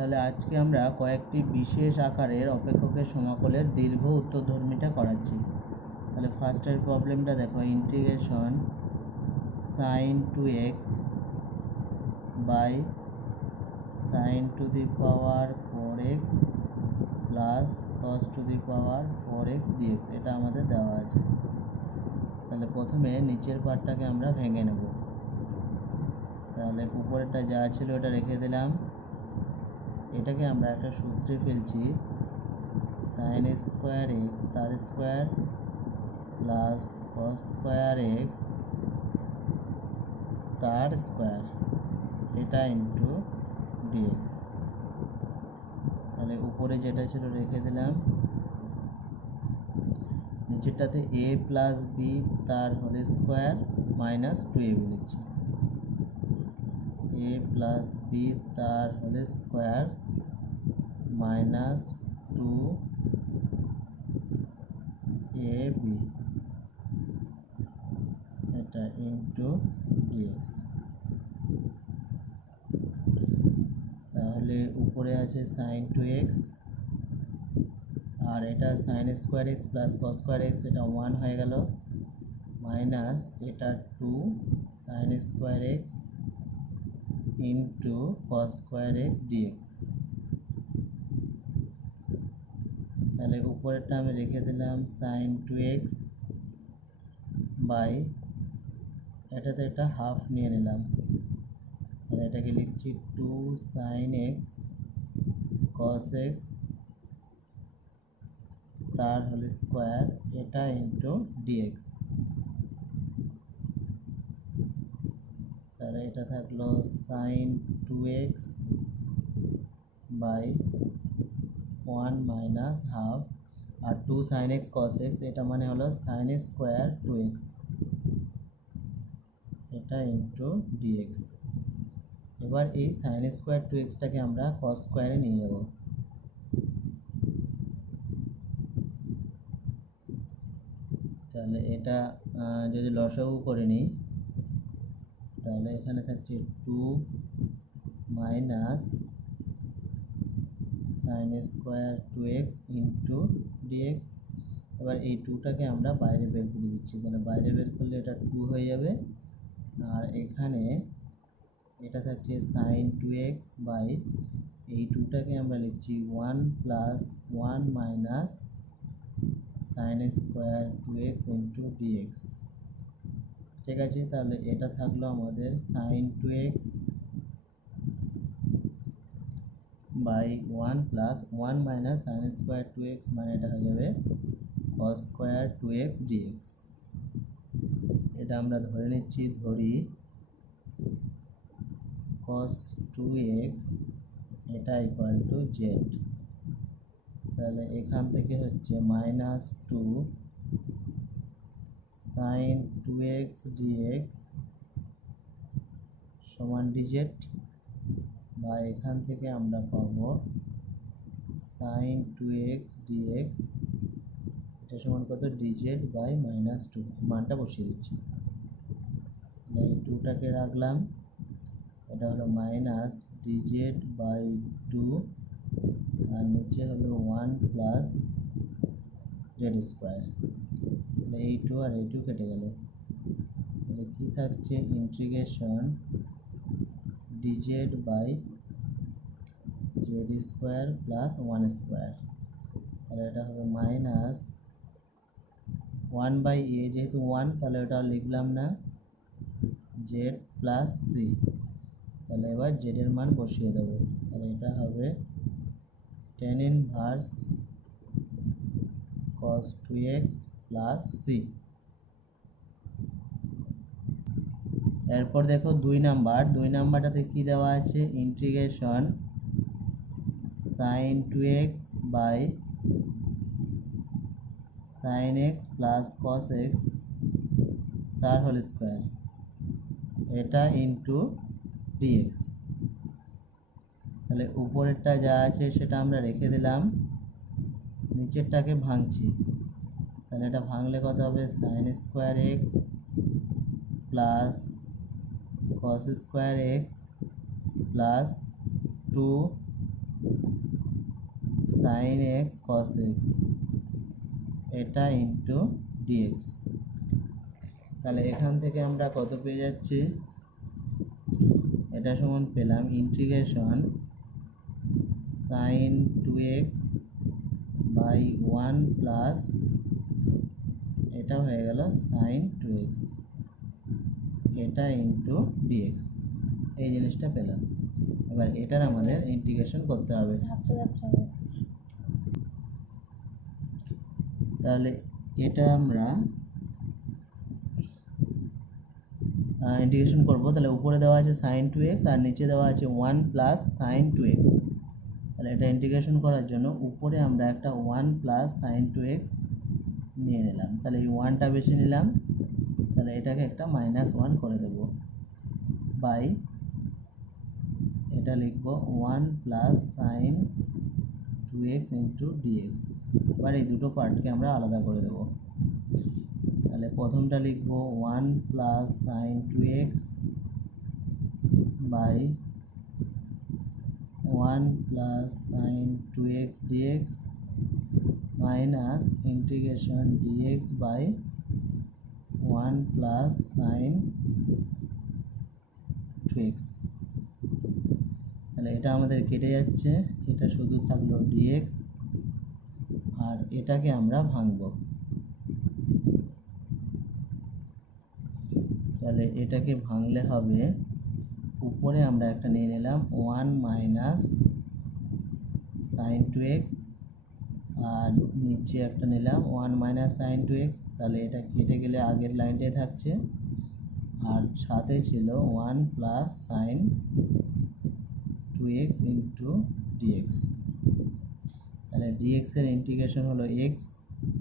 তাহলে আজকে আমরা কয়েকটি বিশেষ আকারের অপেক্ষকের সমাকলের দীর্ঘ উত্তরধর্মীটা করাচ্ছি। তাহলে ফার্স্টের প্রবলেমটা দেখো, integration sin 2x by sin to the power 4x plus cos to the power 4x dx, এটা আমাদের দেওয়া আছে। তাহলে প্রথমে নিচের পার্টটাকে আমরা ভেঙে নেব। তাহলে উপরেরটা যা ছিল ওটা রেখে দিলাম, এটাকে আমরা একটা সূত্রে ফেলছি, sin স্কোয়ার এক্স তার square plus cos square x তার স্কোয়ার, এটা ইন্টু ডিএক্স। তাহলে উপরে যেটা ছিল রেখে দিলাম, নিচেরটাতে a প্লাস বি তার হোল স্কোয়ার মাইনাস 2ab লিখছি, a প্লাস বি তার হোল স্কোয়ার মাইনাস 2ab, এটা ইন্টু ডিএক্স। তাহলে উপরে আছে sin 2x আর এটা sin square x plus cos square x, এটা 1 হয়ে গেল, মাইনাস এটা 2 sin square x into cos square x dx. তাহলে উপরেরটা আমি রেখে দিলাম sin 2x বাই, এটাতে এটা হাফ নিয়ে নিলাম, তাহলে এটাকে লিখছি 2 sin x cos x তার হোল স্কোয়ার, এটা ইন্টু ডিএক্স। তাহলে এটা থাকলো sin 2x by 1 minus half, আর 2 sin x cos x, এটা মানে হলো sin স্কোয়ার 2x, এটা ইন্টু ডিএক্স। এবার এই sin স্কোয়ার 2xটাকে আমরা cos স্কোয়ারে নিয়ে যাব। তাহলে এটা যদি লসাগু করে নিই, তাহলে এখানে থাকছে 2 minus sin square 2x into dx. এবার এই 2টাকে আমরা বাইরে বের করে দিচ্ছি, তাহলে বাইরে বের করলে এটা 2 হয়ে যাবে, আর এখানে এটা থাকছে sin 2x বাই এই 2টাকে আমরা লিখছি 1 plus 1 minus sin square 2x into dx. ঠিক আছে, তাহলে এটা থাকলো আমাদের sin 2x by 1 plus 1 minus sin square 2x, মানে এটা হয়ে যাবে cos স্কোয়ার 2x dx। এটা আমরা ধরে নিচ্ছি, ধরি cos 2x এটা ইকুয়াল টু z। তাহলে এখান থেকে হচ্ছে মাইনাস 2 sin 2x dx সমান dz, বা এখান থেকে আমরা পাবো sin 2x dx এটা সমান কত, dz বাই মাইনাস 2, মানটা বসিয়ে দিচ্ছি। এই 2টাকে রাখলাম, এটা হলো মাইনাস dz বাই 2, আর নিচে হলো 1 প্লাস z স্কোয়ার। তাহলে এই 2 আর এই 2 কেটে গেল, তাহলে কি থাকছে, integration dz by z square plus 1 square. তাহলে এটা হবে মাইনাস 1 বাই a, যেহেতু 1 তাহলে ওটা লিখলাম না, z প্লাস c। তাহলে এবার z এর মান বসিয়ে দেবো, তাহলে এটা হবে tan inverse cos 2x plus c। এরপর দেখো 2 নাম্বারটাতে কি দেওয়া আছে, integration sin 2x by sin x plus cos x তার হোল স্কোয়ার, এটা ইন্টু ডিএক্স। তাহলে উপরেরটা যা আছে সেটা আমরা রেখে দিলাম, নিচেরটাকে ভাঙছি। তাহলে এটা ভাঙলে কত হবে, sin square x plus cos square x plus 2 sine x cos x এটা ইন্টু ডিএক্স। তাহলে এখান থেকে আমরা কত পেয়ে যাচ্ছি, এটা সমান পেলাম integration sign 2x by 1 plus এটা হয়ে গেল সাইন 2x এটা ইন্টু ডিএক্স, এই জিনিসটা পেলাম। এবার এটার আমাদের ইন্টিগ্রেশন করতে হবে। তাহলে এটা আমরা ইন্টিগ্রেশন করব। তাহলে উপরে দেওয়া আছে সাইন 2x আর নিচে দেওয়া আছে 1 প্লাস সাইন 2x। তাহলে এটা ইন্টিগ্রেশন করার জন্য উপরে আমরা একটা 1 প্লাস সাইন 2x নিয়ে নিলাম। তাহলে এই 1টা বেশি নিলাম, তাহলে এটাকে একটা -1 করে দেব বাই এটা লিখব 1 plus sine 2x into dx. এবার এই দুটো পার্টকে আমরা আলাদা করে দেব। তাহলে প্রথমটা লিখব 1 plus sine 2x by 1 plus sine 2x dx minus integration dx by 1 plus sine 2x। তাহলে এটা আমাদের কেটে যাচ্ছে, এটা শুধু থাকলো dx আর এটাকে আমরা ভাঙবো। তাহলে এটাকে ভাঙলে হবে, উপরে আমরা একটা নিয়ে নিলাম 1 মাইনাস সাইন 2x আর নিচে একটা নিলাম 1 মাইনাস সাইন 2x। তাহলে এটা কেটে গেলে আগের লাইনটাই থাকছে আর সাথে ছিল 1 plus sine 2x into dx. তাহলে ডিএক্স এর ইন্টিগ্রেশন হলো x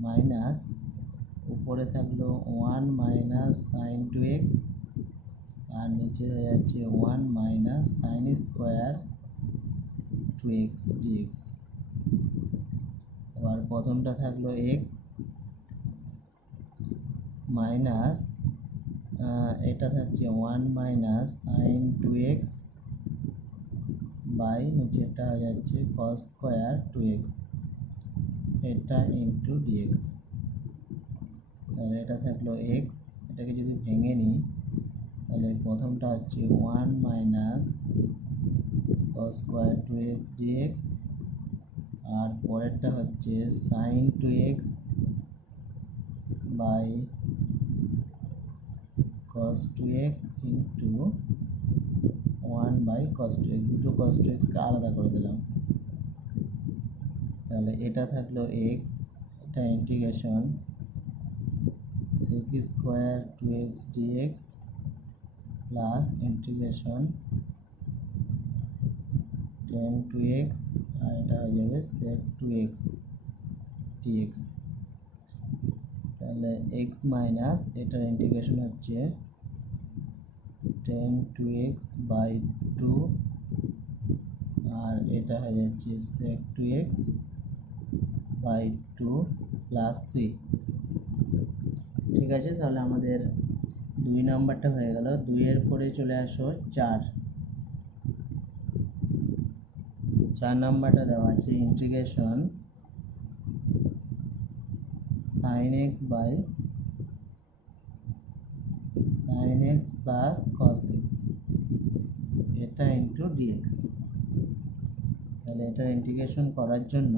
মাইনাস উপরে থাকলো 1 মাইনাস সাইন 2x আর নিচে হয়ে যাচ্ছে 1 minus sine square 2x dx। এবার প্রথমটা থাকলো x মাইনাস এটা থাকছে 1 মাইনাস সাইন 2x বাই নিচেরটা হয়ে যাচ্ছে cos স্কোয়ার 2x এটা ইন্টু ডিএক্স। তাহলে এটা থাকলো x, এটাকে যদি ভেঙে নিই তাহলে প্রথমটা হচ্ছে 1 minus cos square 2x dx আর পরেরটা হচ্ছে sine 2x by cos 2x into 1 by cos 2x। দুটো cos 2x কে আলাদা করে দিলাম। তাহলে এটা থাকলো x, এটা integration sec square 2x dx plus integration tan 2x আর এটা হয়ে যাবে sec 2x dx। তাহলে x মাইনাস এটার ইন্টিগ্রেশন হচ্ছে tan 2x বাই 2 আর এটা হয়ে যাচ্ছে sec 2x by 2 plus c। ঠিক আছে, তাহলে আমাদের 2 নাম্বারটা হয়ে গেল। 2 এর পরে চলে আসো 4। 4 নাম্বারটা দেওয়া আছে integration sin x by sin x plus cos x এটা ইন্টু dx। তাহলে এটার ইন্টিগ্রেশন করার জন্য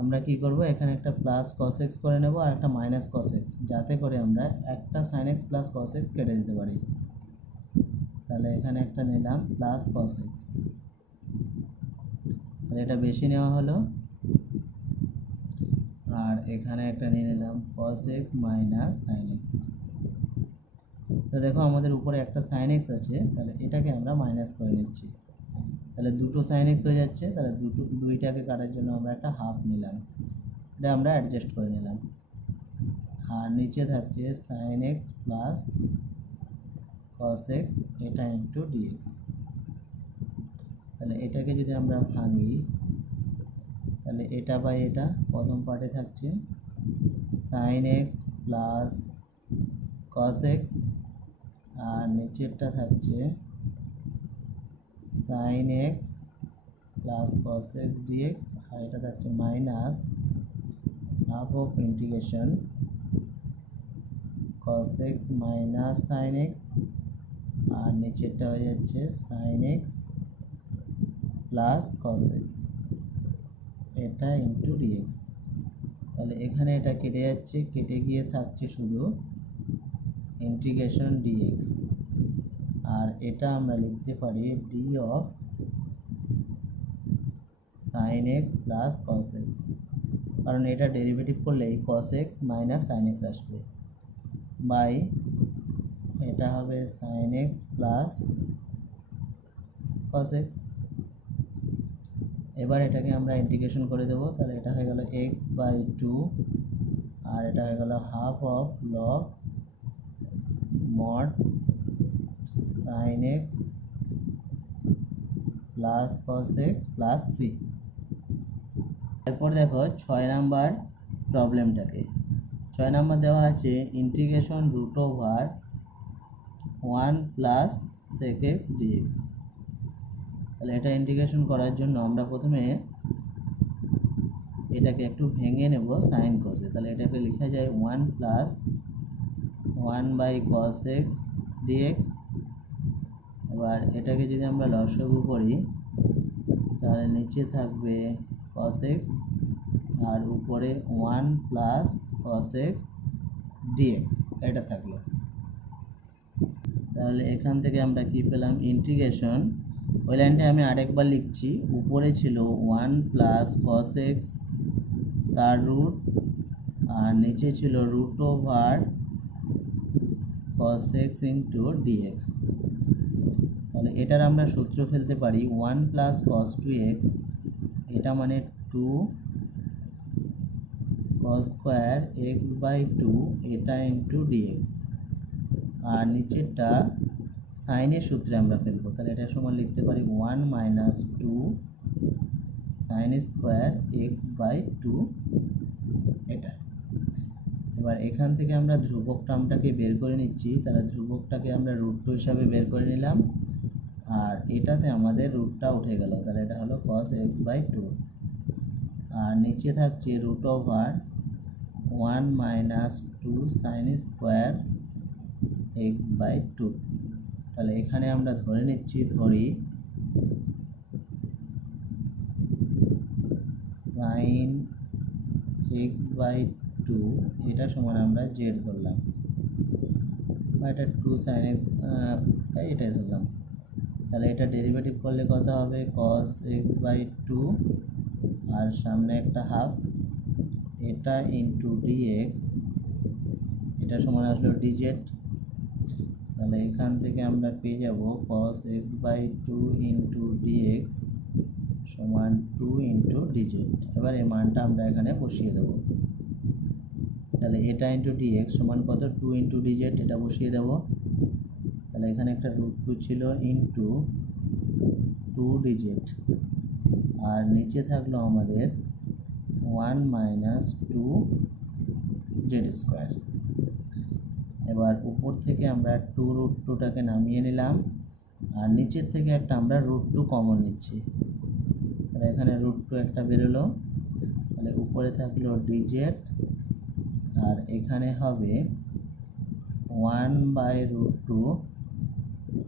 আমরা কি করব, এখানে একটা প্লাস cos x করে নেব আর একটা মাইনাস cos x, যাতে করে আমরা একটা sin x plus cos x কেটে দিতে পারি। তাহলে এখানে একটা নিলাম প্লাস cos x, তাহলে এটা বেশি নেওয়া হলো আর এখানে একটা নিয়ে নিলাম cos x minus sin x। তো দেখো আমাদের উপরে একটা sin x আছে, তাহলে এটাকে আমরা মাইনাস করে নিচ্ছি। তাহলে দুটো sin x হয়ে যাচ্ছে, তাহলে দুইটাকে কাটার জন্য আমরা একটা হাফ নিলাম, এটা আমরা অ্যাডজাস্ট করে নিলাম। আর নিচে থাকছে sin x plus cos x এটা ইন্টু dx। তাহলে এটাকে যদি আমরা ভাঙি তাহলে এটা বাই এটা প্রথম পার্টে থাকছে sin x plus cos x আর নিচেরটা থাকছে sin x plus cos x dx, আর এটা থাকছে minus half of integration cos x minus sine x, আর নিচেরটা হয়ে যাচ্ছে sine x plus cos x, এটা ইন্টু ডিএক্স। তাহলে এখানে এটা কেটে যাচ্ছে, কেটে গিয়ে থাকছে শুধু ইন্টিগ্রেশন ডিএক্স, আর এটা আমরা লিখতে পারি d of sine x plus cos x, কারণ এটা ডেরিভেটিভ করলেই cos x minus sine x আসবে, বাই এটা হবে sine x plus cos x. এবার এটাকে আমরা ইন্টিগ্রেশন করে দেবো, তাহলে এটা হয়ে গেল এক্স বাই টু, আর এটা হয়ে গেল half of log mod sine x plus cos x plus c. এরপর দেখো 6 নাম্বার প্রবলেমটাকে। 6 নাম্বার দেওয়া আছে integration root over 1 plus sec x dx. তাহলে এটা ইন্টিগ্রেশন করার জন্য আমরা প্রথমে এটাকে একটু ভেঙে নেব সাইন কসে। তাহলে এটাকে লেখা যায় 1 plus 1 by cos x dx. এবার এটাকে যদি আমরা লসাগু করি তাহলে নিচে থাকবে cos x আর উপরে 1 প্লাস cos x dx, এটা থাকলো। তাহলে এখান থেকে আমরা কি পেলাম, ইন্টিগ্রেশন, ওই লাইনটা আমি আরেকবার লিখছি, উপরে ছিল 1 প্লাস cos x তার রুট, আর নিচে ছিল root over cos x into dx। তাহলে এটার আমরা সূত্র ফেলতে পারি 1 প্লাস cos 2x, এটা মানে 2 cos স্কোয়ার x বাই 2, এটা ইন্টু dx, আর নিচেরটা সাইনের সূত্রে আমরা ফেলবো। তাহলে এটা সমান লিখতে পারি 1 minus 2 sine square x by 2, এটা। এবার এখান থেকে আমরা ধ্রুবক টার্মটাকে বের করে নিচ্ছি, তাহলে ধ্রুবকটাকে আমরা রুট 2 হিসাবে বের করে নিলাম, আর এটাতে আমাদের রুটটা উঠে গেল, তাহলে এটা হলো cos x বাই 2, আর নিচে থাকছে root over 1 minus 2 sine square x by 2। তাহলে এখানে আমরা ধরে নিচ্ছি, ধরি সাইন x বাই 2, এটা সমান আমরা z ধরলাম, বা এটা 2 সাইন x এটাই ধরলাম। তাহলে এটা ডেরিভেটিভ করলে কত হবে, cos x বাই 2 আর সামনে একটা হাফ, এটা ইন্টু dx, এটা সমান আসলো dz। তাহলে এখান থেকে আমরা পেয়ে যাব cos x by 2 into dx সমান 2 ইন্টু dz। এবার এই মানটা আমরা এখানে বসিয়ে দেব, তাহলে এটা ইন্টু dx সমান কত, 2 ইন্টু dz, এটা বসিয়ে দেব। তাহলে এখানে একটা রুট 2 ছিল ইন্টু 2 dz, আর নিচে থাকলো আমাদের 1 মাইনাস 2 জেড স্কোয়ার। এবার উপর থেকে আমরা 2 রুট 2টাকে নামিয়ে নিলাম, আর নিচের থেকে একটা আমরা রুট 2 কমন নিচ্ছি, তাহলে এখানে রুট 2 একটা বেরোলো, তাহলে উপরে থাকলো dz, আর এখানে হবে 1 বাই রুট 2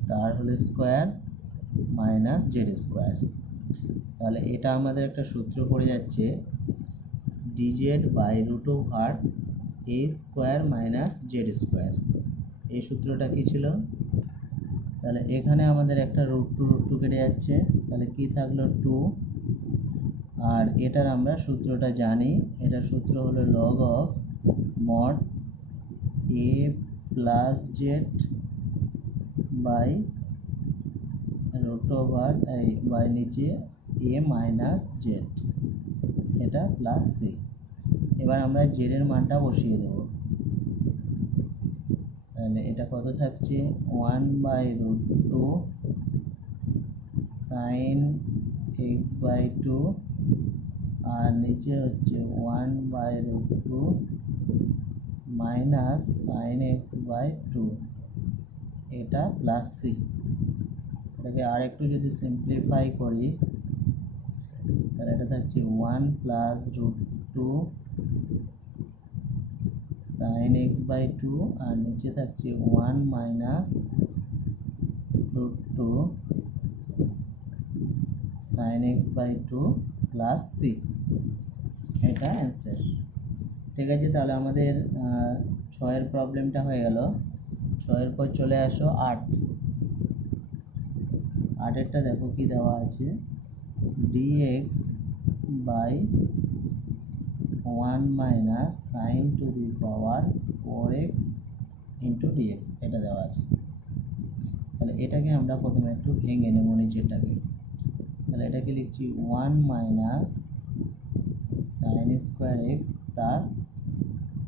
তার whole square minus z square. তাহলে এটা আমাদের একটা সূত্র পড়ে যাচ্ছে dz by root over a square minus z square. এই সূত্রটা কি ছিল, তাহলে এখানে আমাদের একটা রুট 2 কেটে যাচ্ছে, তাহলে কি থাকলো 2, আর এটার আমরা সূত্রটা জানি, এটা সূত্র হলো log of mod a plus z by root over by নিচে a মাইনাস জেড, এটা প্লাস সি। এবার আমরা জেড এর মানটা বসিয়ে দেব, তাহলে এটা কত থাকছে 1 by root 2 sine x by 2, আর নিচে হচ্ছে 1 by root 2 minus sine x by 2, এটা প্লাস সি। এটাকে আর একটু যদি সিম্পলিফাই করি তাহলে এটা থাকছে 1 plus root 2 sine x by 2, আর নিচে থাকছে 1 minus root 2 sine x by 2 plus c. এটা অ্যান্সার। ঠিক আছে, তাহলে আমাদের 6-এর প্রবলেমটা হয়ে গেল। 6-এর পর চলে আসো 8। 8-এরটা দেখো কি দেওয়া আছে, dx by 1 minus sine to the power 4x into dx, এটা দেওয়া আছে। তাহলে এটাকে আমরা প্রথমে একটু ভেঙে নেব নিচেরটাকে। তাহলে এটাকে লিখছি 1 মাইনাস সাইন স্কোয়ার এক্স তার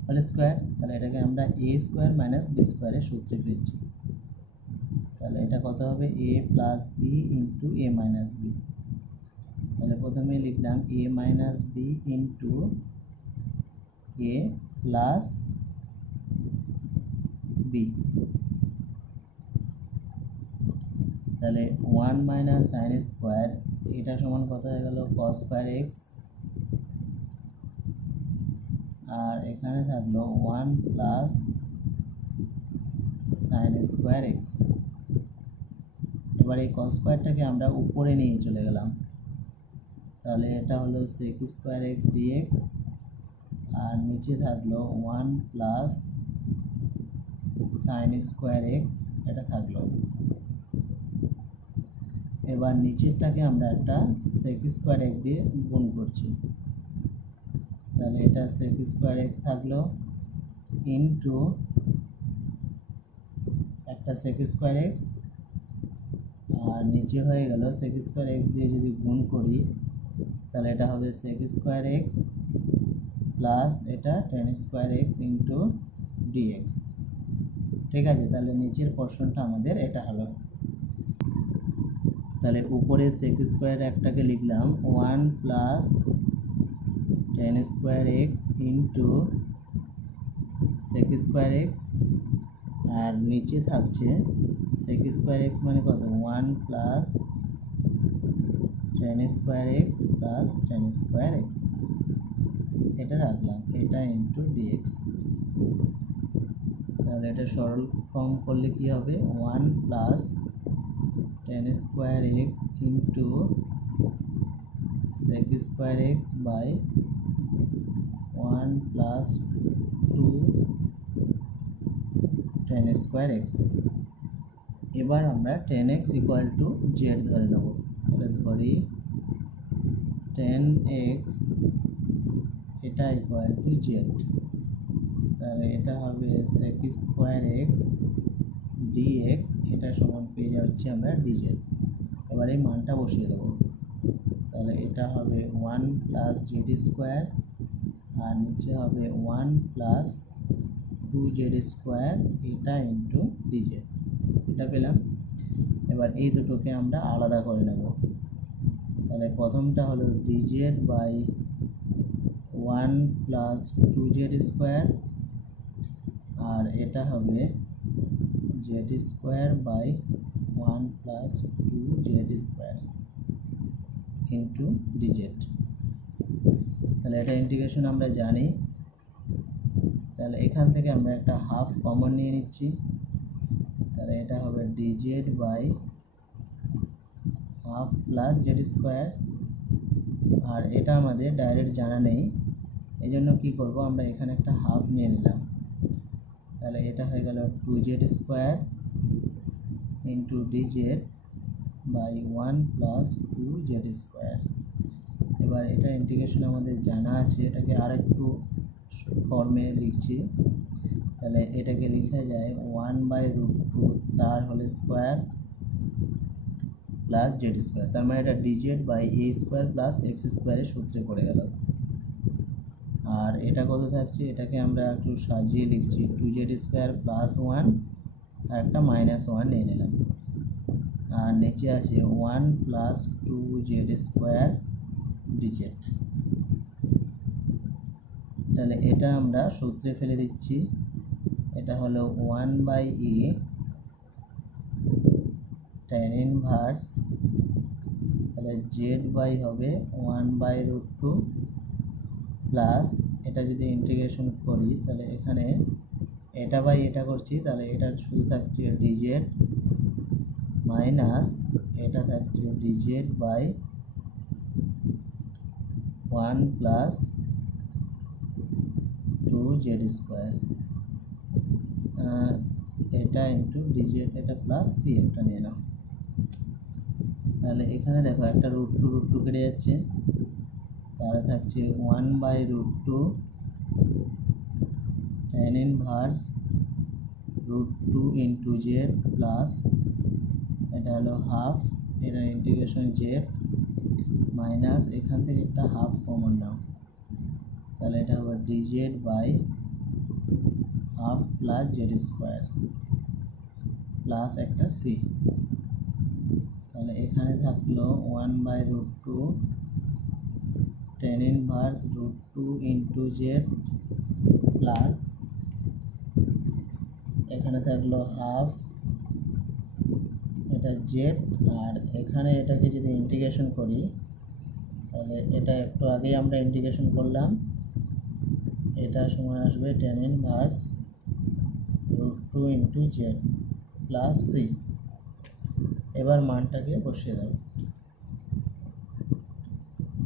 হোল স্কোয়ার। তাহলে এটাকে আমরা এ স্কোয়ার মাইনাস বি স্কোয়ারের সূত্রে ফেলছি। তাহলে এটা কত হবে, এ প্লাস বি ইন্টু এ মাইনাস বি। তাহলে প্রথমে লিখলাম এ মাইনাস বি ইন্টু এ প্লাস বি। তাহলে 1 মাইনাস সাইন স্কোয়ার, এটা সমান কত হয়ে গেল, কস স্কোয়ার এক্স, আর এখানে থাকলো 1 প্লাস সাইন স্কোয়ার এক্স। এবার এই কস স্কোয়ারটাকে আমরা উপরে নিয়ে চলে গেলাম। তাহলে এটা হলো সেক স্কোয়ার এক্স ডিএক্স, আর নিচে থাকলো 1 প্লাস সাইন স্কোয়ার এক্স, এটা থাকলো। এবার নিচেরটাকে আমরা একটা সেক স্কোয়ার এক্স দিয়ে গুণ করছি। তাহলে এটা সেক স্কোয়ার এক্স থাকলো ইন্টু একটা সেক স্কোয়ার এক্স, আর নিচে হয়ে গেল সেক স্কোয়ার এক্স দিয়ে যদি গুণ করি তাহলে এটা হবে সেক স্কোয়ার এক্স প্লাস এটা tan square x into dx. ঠিক আছে, তাহলে নিচের পোর্শনটা আমাদের এটা হলো। তাহলে উপরে সেক স্কোয়ার একটাকে লিখলাম 1 plus ten square x into sec square x, আর নিচে থাকছে সেক স্কোয়ার এক্স মানে কত, 1 plus ten square x plus ten square x, এটা রাখলাম, এটা ইন্টু ডিএক্স। তাহলে এটা সরল ফর্ম করলে কি হবে, 1 plus ten square x into sec square x by 1 plus 2 tan square x. এবার আমরা tan x equal to z ধরে নেব। তাহলে ধরি টেন এক্স এটা ইকুয়াল টু জেড। তাহলে এটা হবে সেক স্কোয়ার এক্স ডিএক্স, এটা সমান পেয়ে যাচ্ছি আমরা ডিজেড। এবার এই মানটা বসিয়ে দেবো। তাহলে এটা হবে 1 প্লাস জেড স্কোয়ার, আর নিচে হবে 1 প্লাস 2 জেড স্কোয়ার, এটা ইন্টু ডিজেড, এটা পেলাম। এবার এই দুটোকে আমরা আলাদা করে নেব। তাহলে প্রথমটা হলো d z by 1 plus 2 z square, আর এটা হবে z square by 1 plus 2 z square into d z. তাহলে এটা ইন্টিগ্রেশন আমরা জানি। তাহলে এখান থেকে আমরা একটা হাফ কমন নিয়ে নিচ্ছি। তাহলে এটা হবে DZ by half plus z square, আর এটা আমাদের ডাইরেক্ট জানা নেই, এই জন্য কী করবো, আমরা এখানে একটা হাফ নিয়ে নিলাম। তাহলে এটা হয়ে গেল 2 z square into dz by 1 plus 2 z square. এবার এটা ইন্টিগ্রেশন আমাদের জানা আছে, এটাকে আরেকটু ফর্মে লিখছি। তাহলে এটাকে লেখা যায় 1 বাই রুট 2 তার whole square plus z square. তার মানে এটা dz by a square plus x স্কোয়ারের সূত্রে পড়ে গেল। আর এটা কত থাকছে, এটাকে আমরা একটু সাজিয়ে লিখছি 2 জেড স্কোয়ার প্লাস 1, আর একটা মাইনাস 1 নিয়ে নিলাম, আর নিচে আছে 1 প্লাস 2 জেড স্কোয়ার ডিজেড। তাহলে এটা আমরা সূত্রে ফেলে দিচ্ছি। এটা হলো 1 বাই এ tan ইনভার্স, তাহলে জেড বাই হবে 1/√2 প্লাস এটা যদি ইন্টিগ্রেশন করি তাহলে এখানে এটা বাই এটা করছি, তাহলে এটা শুধু থাকছে ডিজেড মাইনাস এটা থাকছে ডিজেড বাই 1 প্লাস 2z², এটা ইন্টু ডিজেড, এটা প্লাস সি একটা নিয়ে নাও। তাহলে এখানে দেখো একটা √2 কেটে যাচ্ছে, তাহলে থাকছে 1/√2 tan inverse √2 into z plus এটা হলো হাফ, এটা ইন্টিগ্রেশন জেড মাইনাস এখান থেকে একটা হাফ কমন নাও, তাহলে এটা হবে DZ by half plus z² plus একটা সি। তাহলে এখানে থাকলো 1/√2 tan inverse √2 into z plus এখানে থাকলো হাফ এটা জেড, আর এখানে এটাকে যদি ইন্টিগ্রেশন করি তাহলে এটা একটু আগেই আমরা ইন্টিগ্রেশন করলাম, এটা সমান আসবে tan inverse √2 into z plus c. এবার মানটাকে বসিয়ে দাও,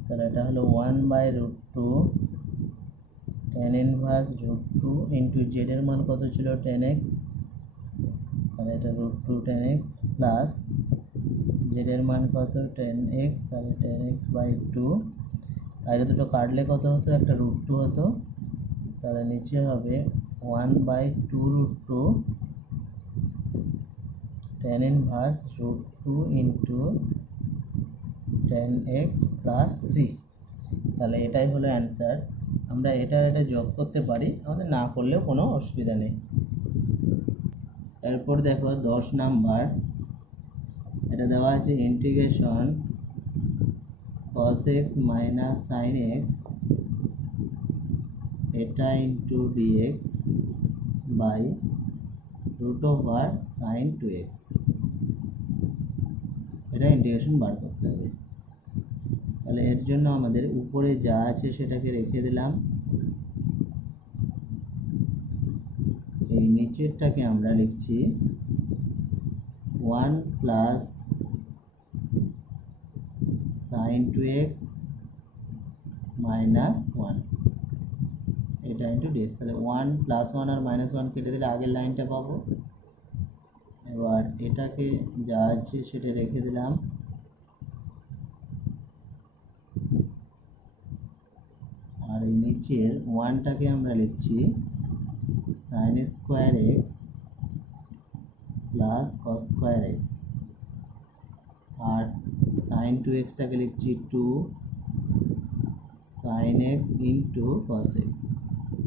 তাহলে এটা হলো 1/√2 tan ইনভার্স √2 ইন্টু জেড এর মান কত ছিল 10x, তাহলে এটা √2 10x প্লাস জেড এর মান কত 10x, তাহলে 10x/2, আর এটা দুটো কাটলে কত হতো, একটা √2 হতো, তাহলে নিচে হবে 1/2√2 tan inverse √2 into 10x plus c. তাহলে এটাই হলো অ্যান্সার। আমরা এটা যোগ করতে পারি, আমাদের না করলেও কোনো অসুবিধা নেই। এরপর দেখো 10 নাম্বার, এটা দেওয়া আছে integration cos x minus sin x এটা into dx by √sin 2x, এটা ইন্টিগ্রেশন বার করতে হবে। তাহলে এর জন্য আমাদের উপরে যা আছে সেটাকে রেখে দিলাম, এই নিচেরটাকে আমরা লিখছি 1 প্লাস sin 2x মাইনাস 1 এটা ইন্টু dx, তাহলে 1 প্লাস 1 আর মাইনাস 1 কেটে দিলে আগের লাইনটা পাবো। এবার এটাকে যা আছে সেটা রেখে দিলাম, আর এই নিচের 1টাকে আমরা লিখছি sin² x plus cos² x, আর sin 2x টাকে লিখছি 2 sin x into cos x,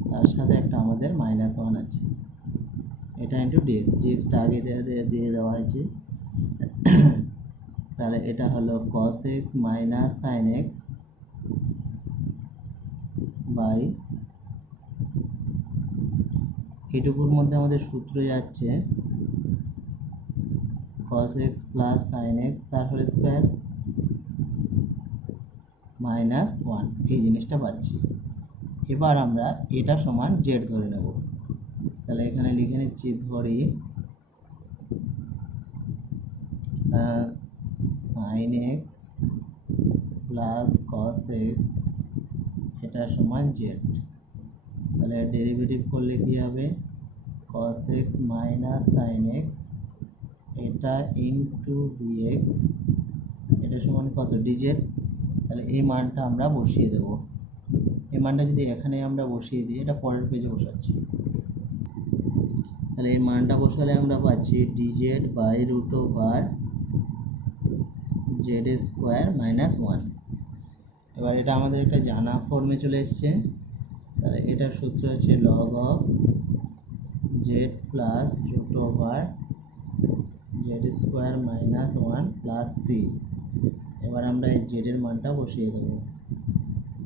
তার সাথে একটা আমাদের -1 আছে, এটা ইন্টু dxটা আগে দিয়ে দেওয়া হয়েছে। তাহলে এটা হলো cos x minus sin x by এটুকুর মধ্যে আমাদের সূত্র যাচ্ছে cos x plus sin x তার হোল স্কয়ার মাইনাস 1, এই জিনিসটা পাচ্ছি। এবার আমরা এটা সমান z ধরে নেব, তাহলে এখানে লিখে নিচ্ছি ধরি sin x plus cos x এটা সমান z, তাহলে ডেরিভেটিভ করলে কি হবে cos x minus sin x এটা ইন্টু dx এটা সমান কত dz, তাহলে এই মানটা আমরা বসিয়ে দেব। এই মানটা যদি এখানে আমরা বসিয়ে দিই, এটা পরের পেজে বসাচ্ছি, তাহলে এই মানটা বসালে আমরা পাচ্ছি dz বাই √z² মাইনাস 1। এবার এটা আমাদের একটা জানা ফর্মে চলে এসছে, তাহলে এটার সূত্র হচ্ছে log অফ z প্লাস √z² মাইনাস 1 প্লাস সি। এবার আমরা এই z এর মানটা বসিয়ে দেবো,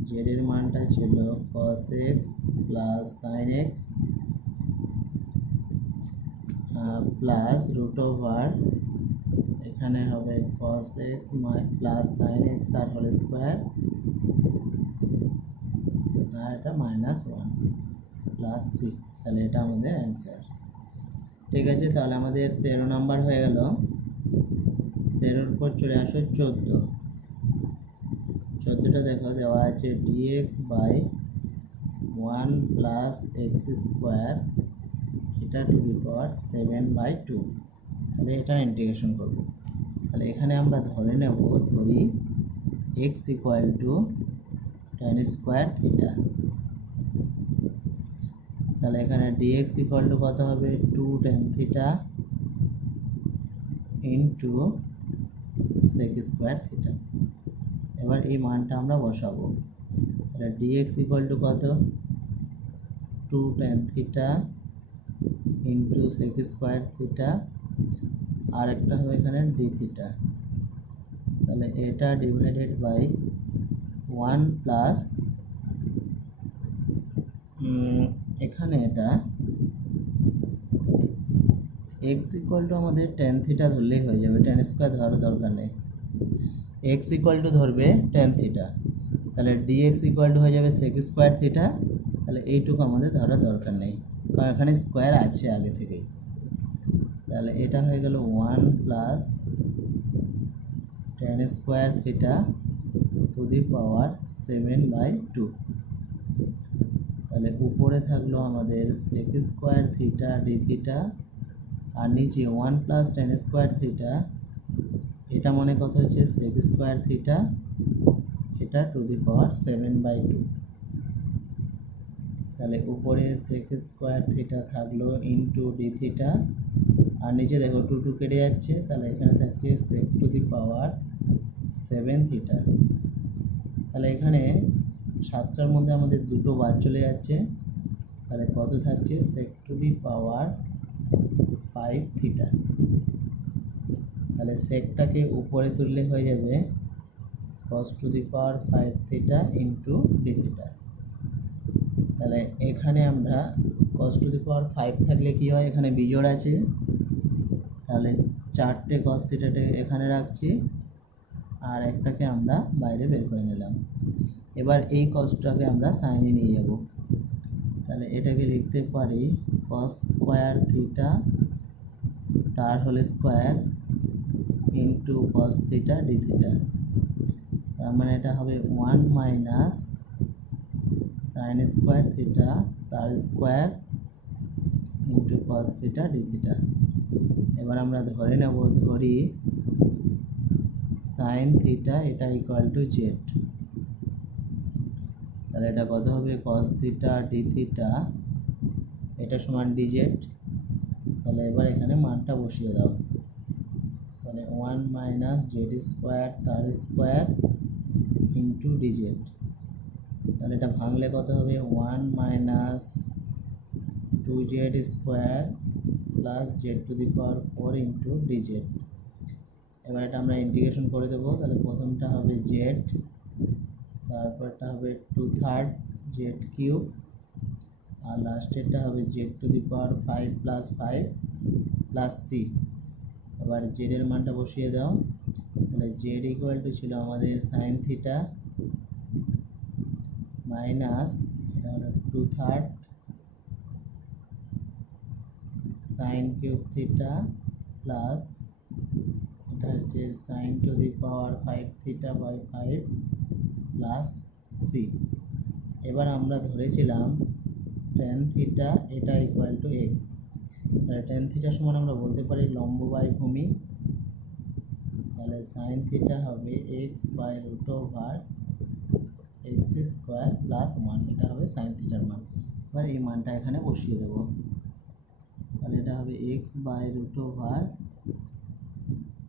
z এর মানটা ছিল cos x plus sin x plus √, এখানে হবে cos x plus sin x তার হোল স্কোয়ার, আর এটা -1 প্লাস c। তাহলে এটা আমাদের অ্যান্সার। ঠিক আছে, তাহলে আমাদের 13 নাম্বার হয়ে গেল। 13-এর পর চলে আসো 14। 14টা দেখো, দেওয়া আছে dx by 1 plus x square এটা টু দি পাওয়ার 7/2। তাহলে এটা ইন্টিগ্রেশন করব। তাহলে এখানে আমরা ধরে নেব, ধরি x equal to tan square theta. তাহলে এখানে dx ইকুয়াল টু কত হবে, 2 tan theta into sec square theta. এবার এই মানটা আমরা বসাবো। তাহলে dx ইকুয়াল টু কত, 2 tan theta into sec square theta, আর একটা হবে এখানে d থিটা। তাহলে এটা ডিভাইডেড বাই 1 প্লাস এখানে এটা x ইকুয়াল টু আমাদের tan থিটা ধরলেই হয়ে যাবে, tan স্কোয়ার ধরার দরকার নেই। x ইকুয়াল টু ধরবে tan থিটা, তাহলে dx ইকুয়াল টু হয়ে যাবে sec স্কোয়ার থিটা। তাহলে এইটুকু আমাদের ধরার দরকার নেই, কারণ এখানে স্কোয়ার আছে আগে থেকেই। তাহলে এটা হয়ে গেল 1 plus tan square theta to the power 7/2। তাহলে উপরে থাকলো আমাদের sec square theta d theta, আর নিচে 1 প্লাস tan স্কোয়ার থিটা, এটা মনে কত হচ্ছে sec স্কোয়ার থিটা, এটা টু দি পাওয়ার 7/2। তাহলে উপরে sec স্কোয়ার থিটা থাকলো ইন্টু d থিটা, আর নিচে দেখো 2 2 কেটে যাচ্ছে, তাহলে এখানে থাকছে sec two the power 7 theta. তাহলে এখানে 7টার মধ্যে আমাদের দুটো বাদ চলে যাচ্ছে, তাহলে কত থাকছে sec two the power 5 theta. তাহলে সেকটাকে উপরে তুললে হয়ে যাবে cos to the power 5 theta into d theta. তাহলে এখানে আমরা cos টু দি পাওয়ার 5 থাকলে কি হয়, এখানে বিজোড় আছে, তাহলে 4টে cos থিটাকে এখানে রাখছি, আর একটাকে আমরা বাইরে বের করে নিলাম। এবার এই cosটাকে আমরা সাইনে নিয়ে যাব। তাহলে এটাকে লিখতে পারি cos স্কোয়ার থিটা তার whole square into cos theta d theta. তার মানে এটা হবে 1 মাইনাস সাইন স্কোয়ার থিটা তার square into cos theta d theta. এবার আমরা ধরে নেব, ধরি সাইন থিটা এটা ইকুয়াল টু জেড। তাহলে এটা কত হবে, cos থিটা d থিটা এটা সমান dz। তাহলে এবার এখানে মানটা বসিয়ে দাও। তাহলে 1 মাইনাস জেড স্কোয়ার তার স্কোয়ার ইন্টু dz। তাহলে এটা ভাঙলে কত হবে, 1 minus 2z square plus Z to the power 4 into dz। এবার এটা আমরা ইন্টিগ্রেশন করে দেবো। তাহলে প্রথমটা হবে জেড, তারপরটা হবে 2/3 জেড কিউব, আর লাস্টেরটা হবে z to the power 5 plus 5 plus c. এবার জেডের মানটা বসিয়ে দাও। তাহলে জেড ইকুয়াল টু ছিল আমাদের সাইন থিটা মাইনাস এটা হলো 2/3 সাইন কিউব থিটা প্লাস এটা হচ্ছে sine to the power 5 theta by 5 plus c. এবার আমরা ধরেছিলাম tan থিটা এটা ইকুয়াল টু এক্স। তাহলে tan থিটা সমান আমরা বলতে পারি লম্ব বাই ভূমি। তাহলে সাইন থিটা হবে x by root over x square plus 1, এটা হবে সাইন থিটার মান। এবার এই মানটা এখানে বসিয়ে দেবো। তাহলে এটা হবে x by root over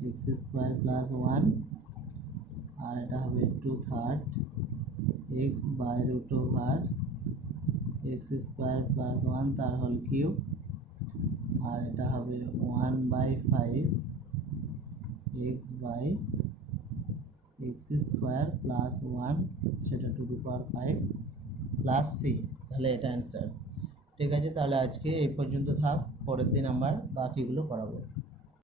x square plus 1, আর এটা হবে 2/3 x by root over x square plus 1 তার হোল কিউব, আর এটা হবে 1/5 x by x square plus 1 সেটা to the power 5 plus c. তাহলে এটা অ্যান্সার। ঠিক আছে, তাহলে আজকে এই পর্যন্ত থাক, পরের দিন আমরা বাকিগুলো করাবো।